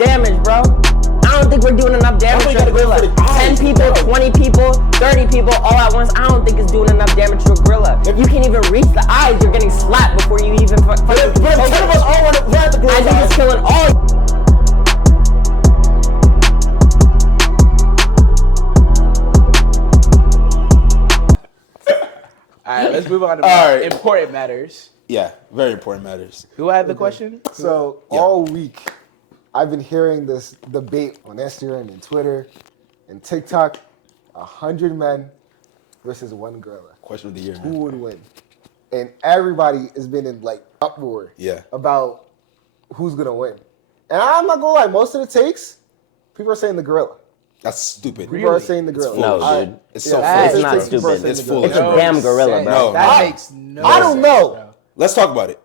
damage, bro. I don't think we're doing enough damage to a gorilla. 10 people, 20 people, 30 people all at once. I don't think it's doing enough damage to a gorilla. If you can't even reach the eyes, you're getting slapped before you even fucking. But if 10 of us all want to grab the gorilla, I think it's killing all. All right, let's move on to important matters. Yeah, very important matters. Who had the question? So all week, I've been hearing this debate on Instagram and Twitter and TikTok: 100 men versus one gorilla. Question of the year. Who Man. would win? And everybody has been in like uproar. Yeah. About who's gonna win. And I'm not gonna lie, most of the takes, people are saying the gorilla. That's stupid. People are saying the gorilla. No, dude. It's so It's foolish. not bro. stupid. It's foolish. It's a damn gorilla, bro. No, That no. makes no I don't sense, know. bro. Let's talk about it.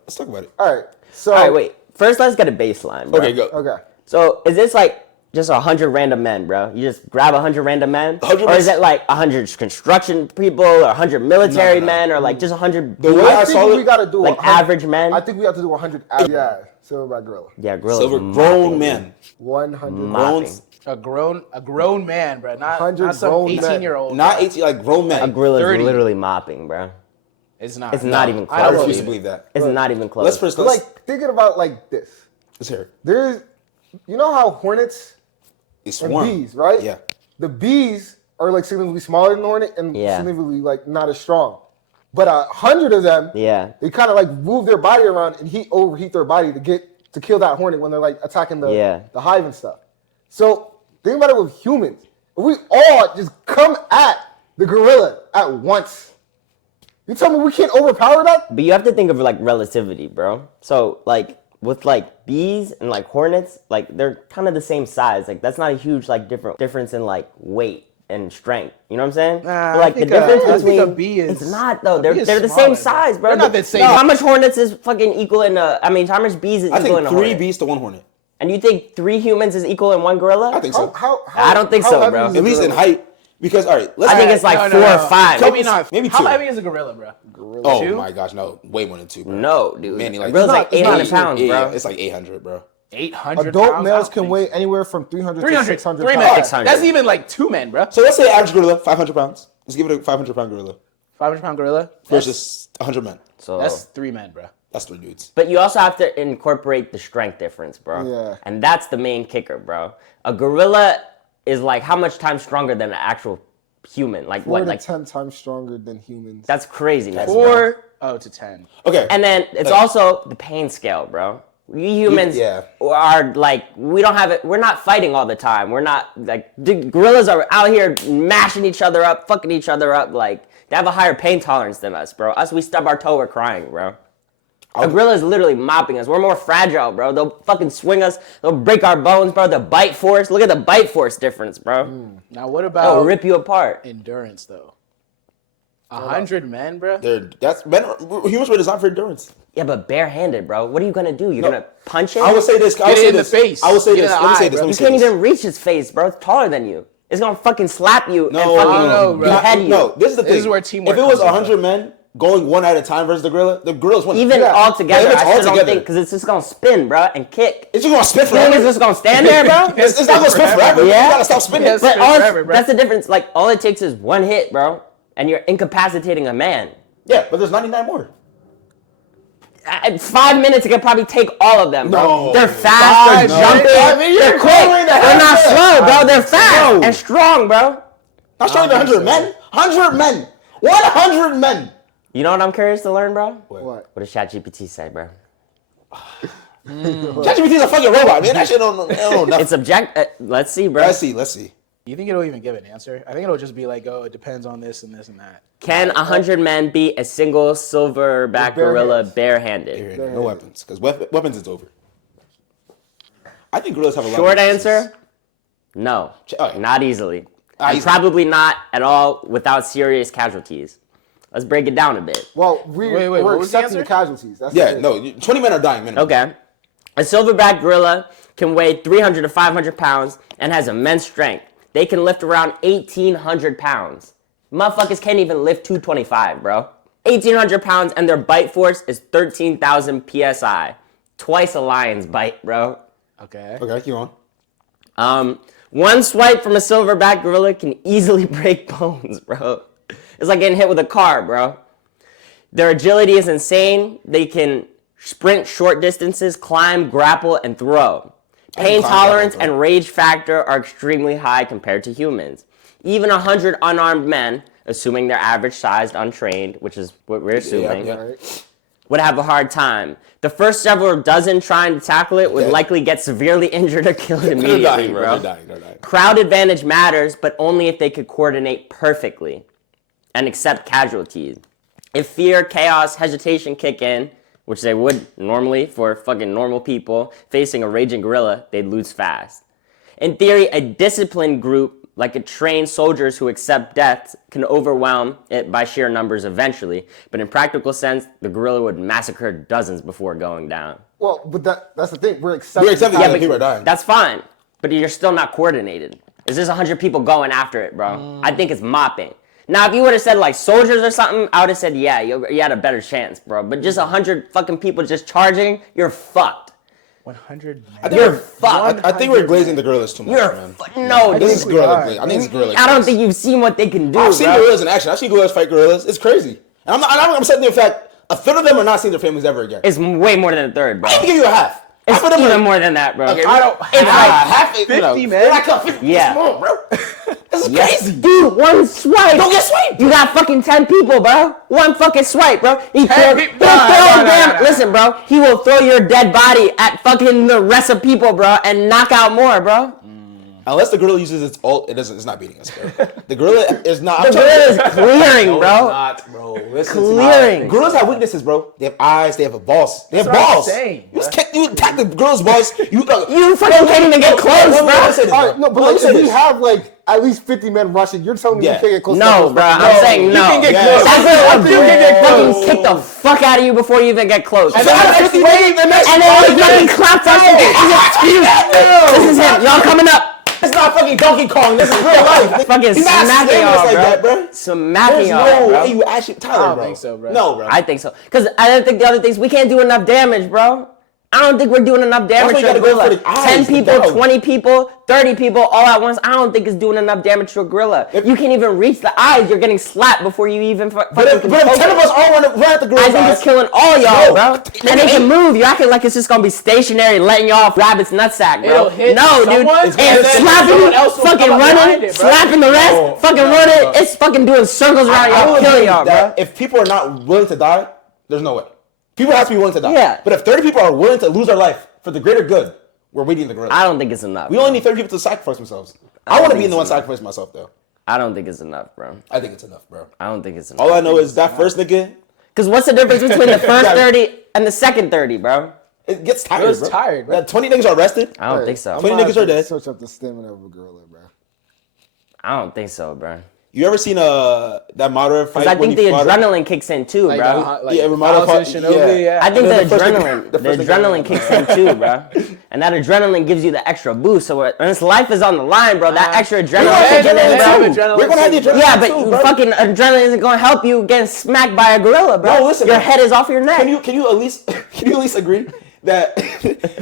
All right. So. All right, wait. First, let's get a baseline, bro. Okay, go. Okay. So, is this like just 100 random men, bro? You just grab 100 random men? 100 or is it like 100 construction people or 100 military No. men or like just 100 The way I I saw think it, we gotta do like 100 average men? I think we have to do 100 average. Yeah, silverback gorilla. Yeah, gorilla. silver grown men. 100. Mopping. A grown man, bro. Not 100 some grown men. 18-year-old. Not 18, like grown men. A gorilla is 30. literally mopping, bro. It's not. It's not even I close. refuse to dude. believe that. It's not even close. Let's first But like thinking about like this. let's hear it. There's, you know how hornets It's and swarm. bees, right? Yeah. The bees are like significantly smaller than the hornet and Yeah. significantly like not as strong. But 100 of them, Yeah. they kind of like move their body around and overheat their body to kill that hornet when they're like attacking the hive and stuff. So think about it with humans. If we all just come at the gorilla at once, you tell me we can't overpower that? But you have to think of like relativity, bro. So like with like bees and like hornets, like they're kind of the same size. Like that's not a huge like difference in like weight and strength. You know what I'm saying? Nah, like I think the difference I think between a bee is- it's not though. a They're bee is the smaller, same size, bro. They're not the same. No, how much hornets is fucking equal in a? I mean, how much bees is I equal in think a 3 hornet? bees to 1 hornet. And you think 3 humans is equal in 1 gorilla? I think so. I don't think how so, heavy bro. is a At least in gorilla? height. Because, all right, let's I think it's like 4 or 5. Maybe not. Maybe How 2. heavy is a gorilla, bro? Oh 2? my gosh, no. Way more than 2, bro. No, dude. Manny, like, a gorilla's like it's not- 800 pounds, Yeah, bro. it's like 800, bro. 800 Adult pounds? males I don't can think weigh so. anywhere from 300 to 300. 600 3 pounds. men. 600. That's even like 2 men, bro. So let's say average gorilla, 500 pounds. Let's give it a 500-pound gorilla 500-pound gorilla versus 100 men. So That's 3 men, bro. That's 3 dudes. But you also have to incorporate the strength difference, bro. Yeah. And that's the main kicker, bro. A gorilla is like how much times stronger than an actual human? Like 4 what? to Like 10 times stronger than humans. that's craziness, bro. 4 to 10. Okay. And then it's also the pain scale, bro. We humans Yeah. are like, we don't have it. We're not fighting all the time. We're not like the gorillas are out here mashing each other up, fucking each other up. Like they have a higher pain tolerance than us, bro. Us, we stub our toe, we're crying, bro. A gorilla is literally mopping us. We're more fragile, bro. They'll fucking swing us. They'll break our bones, bro. The bite force. Look at the bite force difference, bro. Now, what They'll about rip you apart. endurance, though? 100 men, bro? Humans were designed for endurance. Yeah, but barehanded, bro. What are you gonna do? You're gonna punch it? I would say this. I would Get it say in the this. face. I would say Get it this. in the Let me eye, say this. bro. Let me You say can't this. even reach his face, bro. It's taller than you. It's gonna fucking slap you and No, fucking no, bro. behead you. No, this is the thing. This is where teamwork If it was comes in, 100 men going one at a time versus the gorilla's winning. Even Yeah. all together, Yeah, if it's I all still don't together. think, because it's just gonna spin, bro, and kick. It's just gonna spin You think forever. it's just gonna stand there, bro? It's not gonna spin forever. Yeah. You gotta stop spinning. Yes. But spin all forever, bro. that's the difference. Like, all it takes is one hit, bro, and you're incapacitating a man. Yeah, but there's 99 more. At 5 minutes, it could probably take all of them, bro. No. They're fast, they're jumping, they're quick. They're not slow, bro. They're fast and strong, bro. Not showing the 100 men. 100 men. 100 men. You know what I'm curious to learn, bro? What? What does ChatGPT say, bro? ChatGPT is a fucking robot, man. That shit don't know nothing. It's let's see, bro. Let's see. You think it'll even give an answer? I think it'll just be like, oh, it depends on this and this and that. Can 100 men beat a single silverback With bare gorilla hands. barehanded? No weapons, because weapons it's over. I think gorillas have a lot. Short of weaknesses. answer, no. Okay. Not easily. And Easily. probably not at all without serious casualties. Let's break it down a bit. Well, Wait, we're what was the accepting the answer? casualties. That's Yeah, the thing. no, 20 men are dying minimum. Okay. A silverback gorilla can weigh 300 to 500 pounds and has immense strength. They can lift around 1,800 pounds. Motherfuckers can't even lift 225, bro. 1,800 pounds and their bite force is 13,000 PSI. Twice a lion's bite, bro. Okay. Okay, keep on. One swipe from a silverback gorilla can easily break bones, bro. It's like getting hit with a car, bro. Their agility is insane. They can sprint short distances, climb, grapple, and throw. Pain tolerance and rage factor are extremely high compared to humans. Even 100 unarmed men, assuming they're average sized, untrained, which is what we're assuming, would have a hard time. The first several dozen trying to tackle it would likely get severely injured or killed immediately, bro. They're dying. Crowd advantage matters, but only if they could coordinate perfectly and accept casualties. If fear, chaos, hesitation kick in, which they would normally for fucking normal people facing a raging gorilla, they'd lose fast. In theory, a disciplined group, like a trained soldiers who accept death, can overwhelm it by sheer numbers eventually. But in practical sense, the gorilla would massacre dozens before going down. Well, but that's the thing. We're accepting that people are dying. That's fine, but you're still not coordinated. Is this 100 people going after it, bro? I think it's mopping. Now, if you would have said like soldiers or something, I would have said, yeah, you had a better chance, bro. But just 100 fucking people just charging, you're fucked. 100. You're fucked. I think we're glazing the gorillas too much, man. No, This is gorilla glaze. I think it's gorilla glaze. I don't think you've seen what they can do, I've seen bro. gorillas in action. I've seen gorillas fight gorillas. It's crazy. And I'm saying the fact, a third of them are not seeing their families ever again. It's way more than a third, bro. I can give you a half. It's Half of them even are, more than that, bro. Okay, I don't. It's half 50, man. They're like 50. Yeah. Come on, bro. This is crazy. Dude, one swipe. Don't get swiped. You got fucking 10 people, bro. One fucking swipe, bro. Listen, bro. He will throw your dead body at fucking the rest of people, bro, and knock out more, bro. Unless the gorilla uses its ult, it's not beating us, bro. The gorilla is not. The gorilla is clearing, bro. Not, bro. Listen Clearing. Gorillas have weaknesses, bro. They have eyes. They have a balls. They have That's what I'm balls. saying, You attack the gorilla's balls. You fucking can't even get close, bro. All right, no, but like, if we have like at least 50 men rushing, you're telling me you can't get close. No, bro. I'm saying no. You can get close. That You can get fucking close. kick the fuck out of you before you even get close. And then fucking clap that shit. This is him. Y'all coming up. It's not fucking Donkey Kong. This is real life. Fucking smacking y'all, like bro. that, bro. Smacking There's y'all, no bro. way you actually, Tyler, I don't bro. think so, bro. No, bro. I think so. Because I don't think the other things, we can't do enough damage, bro. I don't think we're doing enough damage That's why to you a gotta go gorilla. for the eyes, 10 the people, dog. 20 people, 30 people all at once. I don't think it's doing enough damage to a gorilla. You can't even reach the eyes. You're getting slapped before you even But if 10 of us all run at the gorilla, I think it's killing all y'all, bro. And they can move. You're acting like it's just gonna be stationary, letting y'all off rabbit's nutsack, bro. It'll hit No, dude. someone, It's and then slapping someone you, else will fucking come up behind running, it, bro. slapping the rest, fucking running. It's fucking doing circles around y'all, killing y'all, bro. If people are not willing to die, there's no way. People have to be willing to die. Yeah. But if 30 people are willing to lose their life for the greater good, we're beating the gorilla. I don't think it's enough. We only need 30 people to sacrifice themselves. I want to be the one sacrificing myself, though. I don't think it's enough, bro. I think it's enough, bro. I don't think it's enough. All I know is that first nigga, Because what's the difference between the first 30 and the second 30, bro? it gets tired, It's bro. tired, bro. That 20 niggas are arrested. I don't think so. 20 niggas are dead. Search up the stamina of a gorilla, bro. I don't think so, bro. You ever seen that Madara fight? Because I think the adrenaline kicks in too, Like, bro. Yeah, Violence Ramada and Shinobi, yeah. I think And then the the first adrenaline, thing- the the first thing- adrenaline kicks in too, bro. And that adrenaline gives you the extra boost. So when his life is on the line, bro, that extra adrenaline have kicking in, adrenaline bro. too. We're gonna have the adrenaline. Yeah, but too, bro. fucking adrenaline isn't gonna help you getting smacked by a gorilla, bro. No, listen, your man. head is off your neck. Can you at least agree that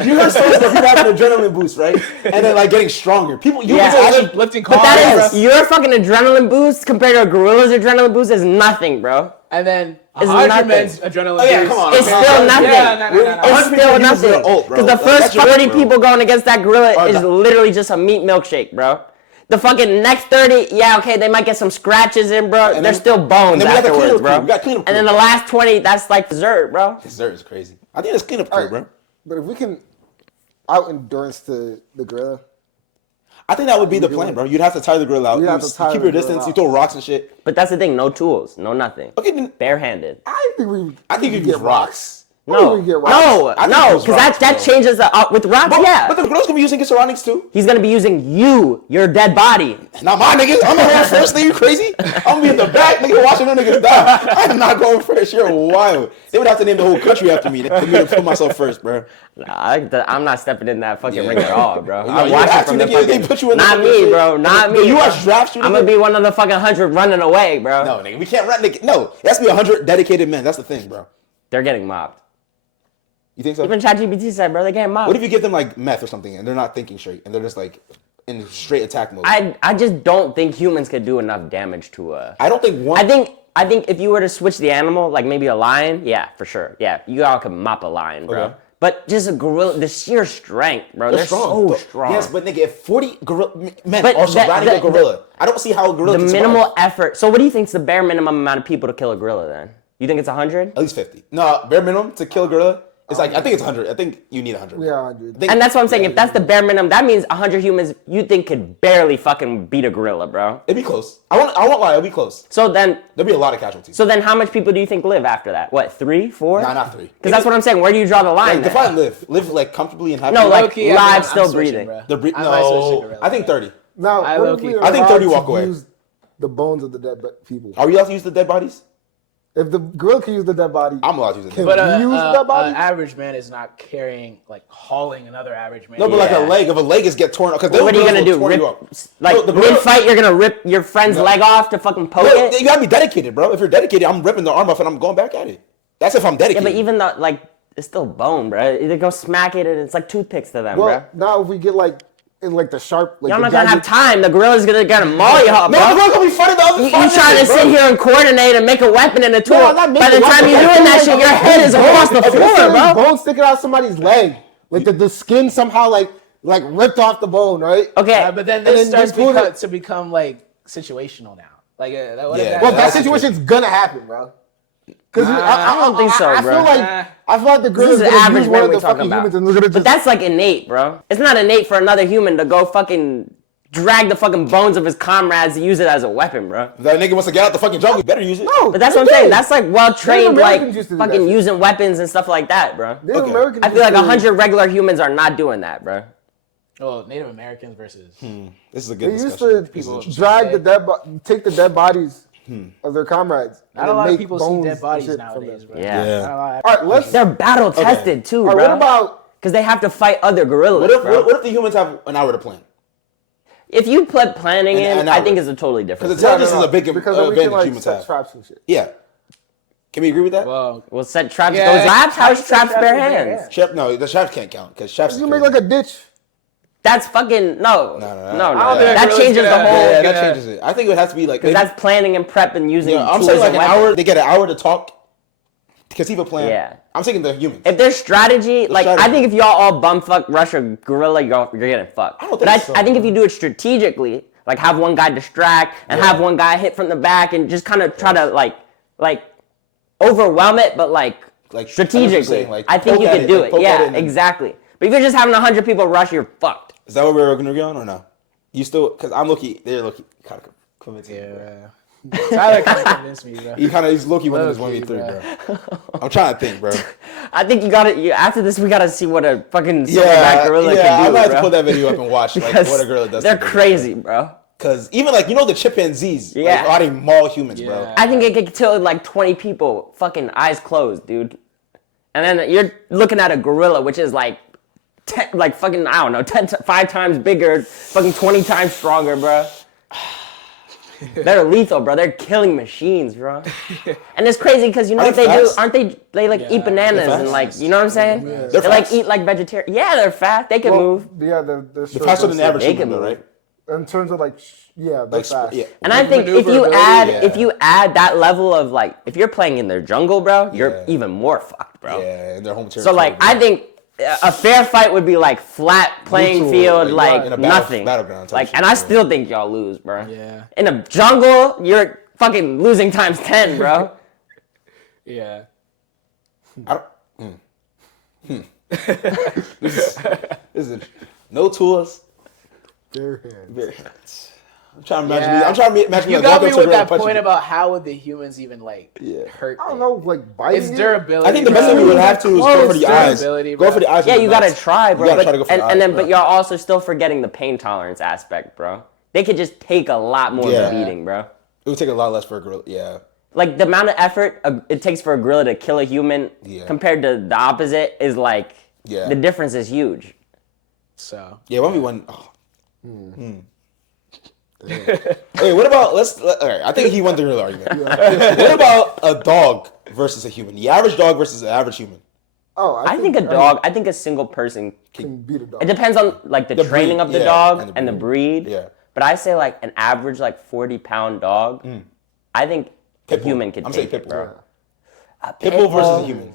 you heard stories of people having an adrenaline boost, right? And then like getting stronger. People, you Yeah. can actually Lifting But cars. that is your fucking adrenaline boost compared to a gorilla's adrenaline boost is nothing, bro. And then It's 100 nothing. men's adrenaline Oh, yeah, boost. come on. It's still nothing. Yeah, no. It's still nothing. Because Because the first 30 people going against that gorilla is literally just a meat milkshake, bro. The fucking next 30, yeah, okay, they might get some scratches in, bro. And There's then- still bones and then we got the afterwards, cleanup bro. crew. We got cleanup And then crew. the last 20, that's like dessert, bro. Dessert is crazy. I think it's cleanup crew, bro. But if we can out endurance to the gorilla, I think that would be the plan, bro. You'd have to tire the gorilla out. You'd have You to tire keep the your gorilla distance. out. You throw rocks and shit. But that's the thing, no tools, no nothing. Okay, then Barehanded. I think we you get use rocks. No, we get rocks. no, I think no, use because rocks, that bro. changes with rocks, yeah. But the girl's gonna be using his surroundings too. He's gonna be using your dead body. Not my niggas. I'm gonna hold first. Nigga, you crazy? I'm gonna be in the back, nigga, watching them niggas die. I am not going first. You're wild. They would have to name the whole country after me for me to put myself first, bro. Nah, I'm not stepping in that fucking ring at all, bro. You I'm you watching have from to, the nigga. They fucking. put you in the Not fucking me, shit. bro. Not Yo, me. you bro. watch draft shooting? I'm gonna be one of the fucking 100 running away, bro. No, nigga, we can't run. Nigga. No, it has to be 100 dedicated men. That's the thing, bro. They're getting mobbed. You think so? Even ChatGPT said, bro, they can't mob. What if you give them like meth or something and they're not thinking straight and they're just like in straight attack mode? I just don't think humans could do enough damage to a. I don't think one. I think if you were to switch the animal, like maybe a lion, yeah, for sure. Yeah, you all could mop a lion, bro. Okay. But just a gorilla, the sheer strength, bro. They're so strong. Yes, but nigga, if 40 men But are surrounding a gorilla, I don't see how a gorilla The can minimal survive. effort. So what do you think is the bare minimum amount of people to kill a gorilla then? You think it's 100? At least 50. No, bare minimum to kill a gorilla, it's like, I think it's 100. I think you need 100. Yeah, 100. And that's what I'm saying. If that's the bare minimum, that means 100 humans you think could barely fucking beat a gorilla, bro. It'd be close. I won't lie, it'd be close. So then There'd be a lot of casualties. So then how much people do you think live after that? What, 3, 4? Nah, not 3. Because that's what I'm saying. Where do you draw the line? Like, define live. Live like comfortably and happy. No, like Low-key, live, I'm still switching, breathing. bro. No, I might switch to gorilla, I think 30. Now, I what if low-key- we are I think 30 allowed walk to away. use the bones of the dead people? Are we allowed to use the dead bodies? If the gorilla can use the dead body, I'm allowed to use the dead But bodies. Use that body? an average man is not carrying, like, hauling another average man. No, but like Yeah. a leg, if a leg is get torn up, because What are you gonna do? Rip, like mid-fight, you're gonna rip your friend's leg off to fucking poke No, it? you gotta be dedicated, bro. If you're dedicated, I'm ripping the arm off and I'm going back at it. That's if I'm Yeah, dedicated. but even though, like, it's still bone, bro. They go smack it and it's like toothpicks to them, bro. well, now if we get like in like the sharp, like Y'all the not gonna have jagged- time. The gorilla's gonna maul you up, no, bro. the gonna be fighting the other You five trying to niggas, bro. sit here and coordinate and make a weapon and a tool. No, I'm not By making the time weapons. you're I'm doing that saying, shit, your head is across the If floor, it's bro. bone sticking out somebody's leg, like the skin somehow like ripped off the bone, right? Okay, But then And this then starts they pull it- to become, like, situational now. Like, what if Yeah. that- Well, that's that situation's gonna happen, bro. Because I don't think so, I bro. feel like the This gorilla's is gonna average use one men of we're the talking fucking about. humans and they're gonna But just. that's like innate, bro. It's not innate for another human to go fucking drag the fucking bones of his comrades to use it as a weapon, bro. If that nigga wants to get out the fucking jungle, you better use it. No, But that's they what I'm saying. did. That's like well-trained, Native like Americans used to do that fucking shit. using weapons and stuff like that, bro. Native Okay. Americans I feel like used to- 100 regular humans are not doing that, bro. Oh, Native Americans versus. This is a They good used discussion. to People drag the dead, take the dead bodies of their comrades. Not and a lot then of make people see bones dead and bodies shit from nowadays, them. bro. Yeah. Yeah. Not a lot. All right, let's. They're battle tested too, All right, bro. what about? Because they have to fight other gorillas, What if, bro. what if the humans have an hour to plan? If you put planning An in, I think hour. it's a totally different. Because intelligence is a big because then we can advantage like humans set have. traps and shit. Yeah. Can we agree with that? Well, We'll set traps. Yeah, Those labs, how is set traps traps bare with bare hands? hands. Chef, no, the chefs can't count because chefs. You make like a ditch. That's fucking no. No. I don't think That gorillas changes the gonna- whole. Yeah, that gonna- changes it. I think it would have to be like. Because that's planning and prep and using Yeah, I'm tools saying like and an weapons. hour. They get an hour to talk, conceive a plan. Yeah. I'm taking the humans. If there's strategy, like I strategy. think if y'all all bumfuck rush a gorilla, you're getting fucked. I don't But think so, I think if you do it strategically, like have one guy distract and have one guy hit from the back and just kind of try to like overwhelm it, but like Like, I know what you're strategically, saying, like, I think poke you at could it, do like, it. poke at it Yeah, and then- exactly. But if you're just having 100 people rush, you're fucked. Is that what we're gonna agree on or no? You still? Because I'm Loki. They're Loki. Kind of convincing. me, bro. yeah. Tyler kind of convinced me, bro. He's Loki winning this Low-key, 1v3, bro. I'm trying to think, bro. I think you got to after this. We got to see what a fucking silverback Yeah, gorilla yeah. can do, I'm gonna have to bro. put that video up and watch like Because what a gorilla does. They're to them. crazy, bro. Because even like the chimpanzees, Yeah. like, how they maul humans, bro. Yeah. I think it could kill like 20 people, fucking eyes closed, dude. And then you're looking at a gorilla, which is like, 10, like fucking, I don't know, 5 times bigger, fucking 20 times stronger, bro. They're lethal, bro. They're killing machines, bro. And it's crazy because you know Are what they they do? fast? Aren't they like eat bananas They're and like, fast. you know what I'm saying? They're They like fast. eat like vegetarian. Yeah, they're fast. They can move. Yeah, they're They're faster than the average They human, can though, move. right? In terms of like, they're Like, fast. yeah. And I think if you Maneuverability, add that level of like if you're playing in their jungle, bro, you're Yeah. even more fucked, bro. Yeah, and their home territory. So like bro. I think a fair fight would be like flat playing Neutral, field, like, like in a nothing. battleground type Like, shit, and I yeah. still think y'all lose, bro. Yeah. In a jungle, you're fucking losing times 10, bro. Yeah. I don't. This is no tools. Bare hands. Bare hands. I'm trying to imagine. Yeah. I'm trying to imagine. You a got dog me up to a with gorilla that punching point it. about how would the humans even like Yeah. hurt I don't it? know, like biting. It's it? durability. I think the best bro. thing we would have to is go for the eyes. Durability, Go bro. for the eyes. Yeah, with you the gotta nuts. try, bro. You gotta But- try to go for the eyes, and then, bro. but you're also still forgetting the pain tolerance aspect, bro. They could just take a lot more Yeah. beating, bro. It would take a lot less for a gorilla. Yeah. Like the amount of effort it takes for a gorilla to kill a human Yeah. compared to the opposite is like Yeah. the difference is huge. So Yeah, 1v1. Oh. Wait, what about all right, I think he won the gorilla argument. What about a dog versus a human? The average dog versus the average human. Oh, I think a dog. I think a single person can beat a dog. It depends on like the training breed, of the dog and the breed. breed. Yeah. But I say like an average like 40-pound dog. I think a human could take it, bro. A Pit bull versus a human.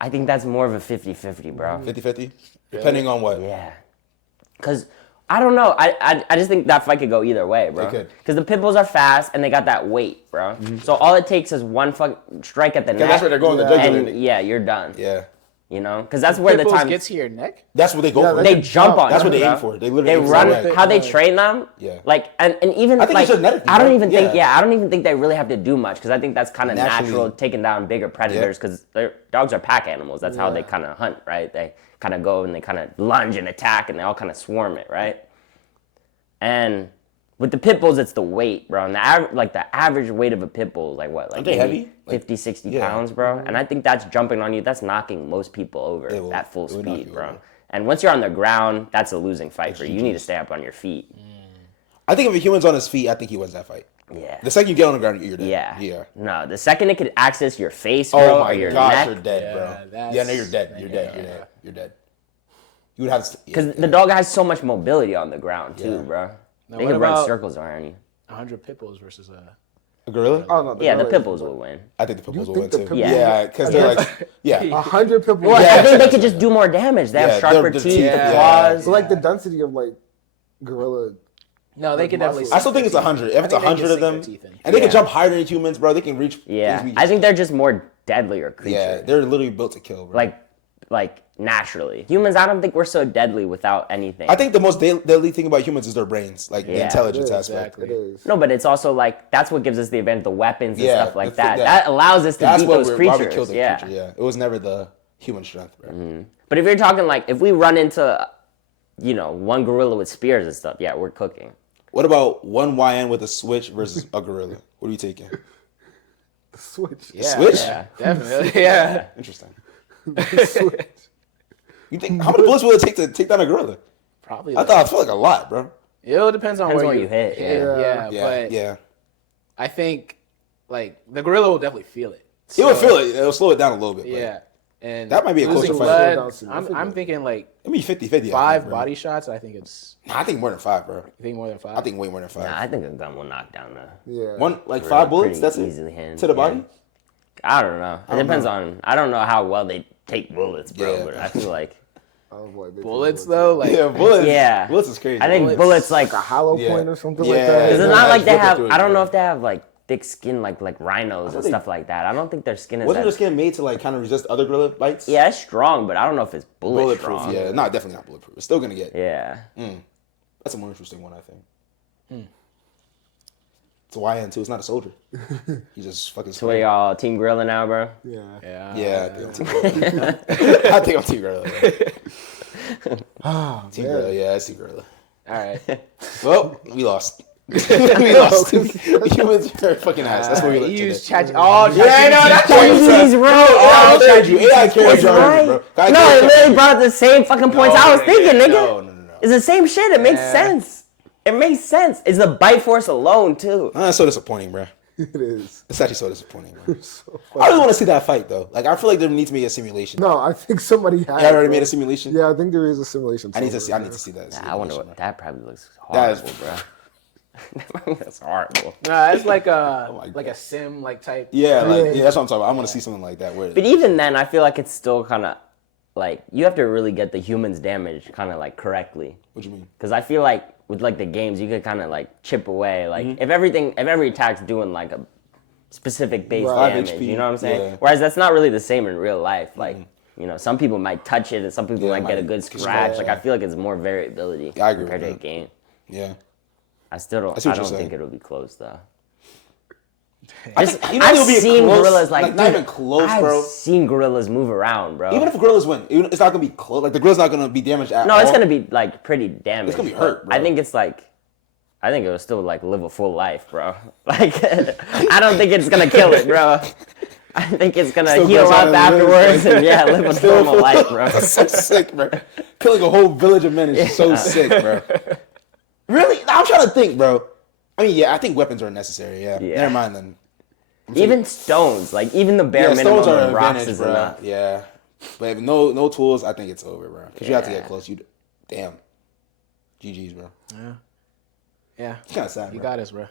I think that's more of a 50-50, bro. 50-50? Depending on what? Yeah. Because I don't know. I just think that fight could go either way, bro. It could. Because the pit bulls are fast and they got that weight, bro. So all it takes is one strike at the neck. That's where they're going. And you're done. Yeah. You know, because that's where the time gets to your neck. That's what they go for. They jump on. That's them, what they bro. aim for. They literally run. How they train them. Yeah. Like and even I think like it's genetic, I don't bro. even think I don't even think they really have to do much because I think that's kind of Naturally. natural taking down bigger predators because dogs are pack animals. That's how they kind of hunt, right? They kind of go and they kind of lunge and attack and they all kind of swarm it, right? And with the pit bulls, it's the weight, bro. And the average weight of a pit bull is like what? Like Aren't they heavy? 50, 60 pounds, bro. And I think that's jumping on you. That's knocking most people over at full it will knock speed, you bro. over. And once you're on the ground, that's a losing fight for you. You need to stay up on your feet. I think if a human's on his feet, I think he wins that fight. Yeah. The second you get on the ground, you're dead. Yeah. No, the second it could access your face, bro, Oh my or your gosh, neck. you're dead, bro. Yeah, no, you're dead. You're dead. You're dead. You would have to. Because the dog has so much mobility on the ground, too, bro. Now, They what can run about circles around you. 100 pit bulls versus A gorilla? Oh, no, Yeah, the pit bulls will win. I think the pit bulls will think win the too. pit bulls- Yeah, because they're like, 100 pit bulls. Well, Yeah, I think they that's could just do more damage. They have Yeah, sharper their teeth, teeth, and yeah. claws. So like the density of like gorilla. No, they could definitely. I still think it's 100. If it's I think they 100 of can them, sink their teeth in. and they can jump higher than humans, bro, they can reach. Yeah, they can I think they're just more deadlier creatures. Yeah, they're literally built to kill, bro. Like naturally. Humans, I don't think we're so deadly without anything. I think the most deadly thing about humans is their brains, like the Yeah. intelligence It is, aspect. It is. No, but it's also like that's what gives us the advantage, the weapons and Yeah, stuff like the thing- that. yeah. That allows us to That's beat what those why creatures. we killed the Yeah. creature. Yeah, it was never the human strength, bro. But if you're talking like if we run into, one gorilla with spears and stuff, yeah, we're cooking. What about one YN with a switch versus a gorilla? What are you taking? Switch. Yeah, Switch? Yeah, definitely. Yeah. Interesting. Switch. You think how many bullets will it take to take down a gorilla? Probably. I feel like a lot, bro. It all depends on Depends where where you hit, Yeah, Yeah, but yeah. I think like the gorilla will definitely feel it. It will So, feel it. It'll slow it down a little bit. but Yeah. And That might be a closer losing fight. blood, Slow down I'm significantly. thinking like I mean, 50-50. 5 body shots. I think it's. Nah, I think more than 5, bro. You think more than 5? I think way more than 5. Nah, I think a gun will knock down the. Yeah. One like Really 5 bullets. pretty That's easily it handled, to the yeah. body. I don't know. It depends on. I don't know how well they take bullets, bro. Yeah. But I feel like. Oh, boy, big bullets bullets. though. Like Yeah, bullets. Yeah. bullets is crazy. I think bullets like. A hollow Yeah. point or something Yeah. like that. Because it's Yeah, not like they flip it have. through it, I don't know bro. if they have like thick skin like rhinos and they- stuff like that. I don't think their skin is. Wasn't that, their skin made to like kind of resist other gorilla bites? Yeah, it's strong, but I don't know if it's bulletproof. Bulletproof. Yeah, not definitely not bulletproof. It's still gonna get. Yeah. That's a more interesting one, I think. It's a YN too. It's not a soldier. He just fucking. So we all team gorilla now, bro. Yeah. Yeah, I think I'm team gorilla. I think I'm team gorilla. Team gorilla. Yeah, it's team gorilla. all right. Well, we lost. We lost. Humans are fucking ass. That's what we look You today. use chat. Oh, Yeah, I know. That's Jeez, bro. AI carried you. AI carried you, Right. bro. No, it really brought up the same fucking points I was thinking, nigga. No. It's the same shit. It makes sense. It makes sense. It's the bite force alone, too. That's so disappointing, bro. It is. It's actually so disappointing, bro. So I really want to see that fight, though. Like, I feel like there needs to be a simulation. No, I think somebody had. You already bro. made a simulation? Yeah, I think there is a simulation. I need to see somewhere, that. I wonder simulation, what that probably looks That horrible, is- bro. That's horrible. No, it's like Oh a sim like type. Yeah, Yeah. that's what I'm talking about. I want to see something like that. Where But even then, I feel like it's still kind of like you have to really get the humans damage kind of like correctly. what do you mean? Because I feel like with like the games, you could kind of like chip away. Like Mm-hmm. if every attack's doing like a specific base Right. damage, 5 HP, you know what I'm saying? yeah. Whereas that's not really the same in real life. Like some people might touch it and some people Yeah, might get a might good get scratch. scratched, Like yeah. I feel like it's more variability Yeah, I agree compared to with a game. Yeah. I still don't. I see I what you're don't saying. think it'll be close though. I've I've seen gorillas like not dude, even close, I've bro. seen gorillas move around, bro. Even if gorillas win, it's not gonna be close. Like the gorilla's not gonna be damaged at all. No, it's gonna be like pretty damaged. It's gonna be but hurt, bro. I think it's like, I think it'll still like live a full life, bro. Like, I don't think it's gonna kill it, bro. I think it's gonna Still heal goes out up and lives, afterwards like- and yeah, live a Still normal full- life, bro. That's so sick, bro. Killing a whole village of men is so sick, bro. Really? I'm trying to think, bro. I mean, yeah, I think weapons are necessary. Yeah. Yeah. Never mind then. Even stones, like even the bare Yeah, minimum stones are of an rocks advantage, is bro. enough. Yeah. But if no tools, I think it's over, bro. Because you have to get close. Damn. GG's, bro. Yeah. It's kind of sad, You bro. got us, bro.